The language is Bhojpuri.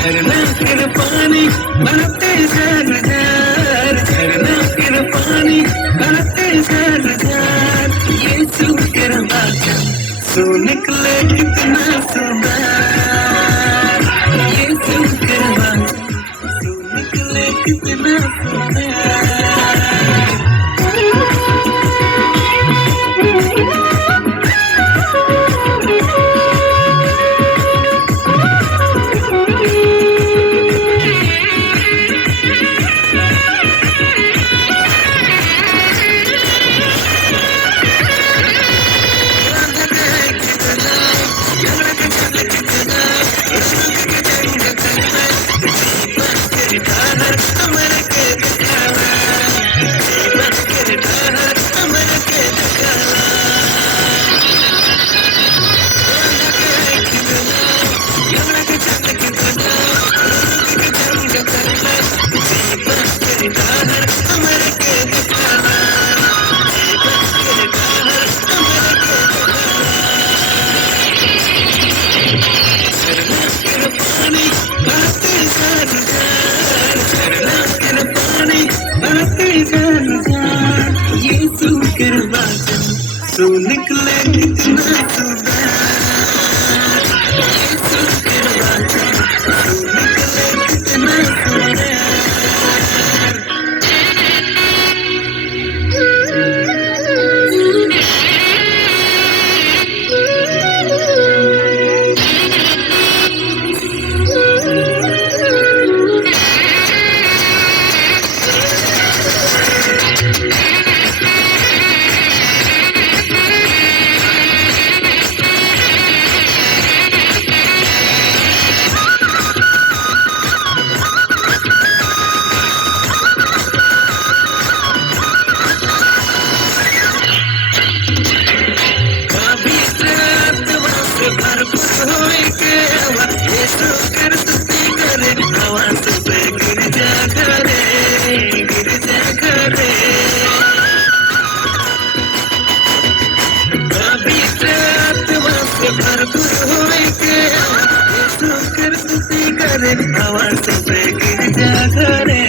झरना फिर पानी बहते झरझर, झरना फिर पानी बहते झरझर। यीशु तेरा वचन सो निकले कितना सुंदर, यीशु तेरा वचन सो निकले कितना सुंदर। यीशु के वचन सो निकले कितना सुंदर, यीशु के वचन सो निकले कितना सुंदर। आवाज पे गिर जा करे।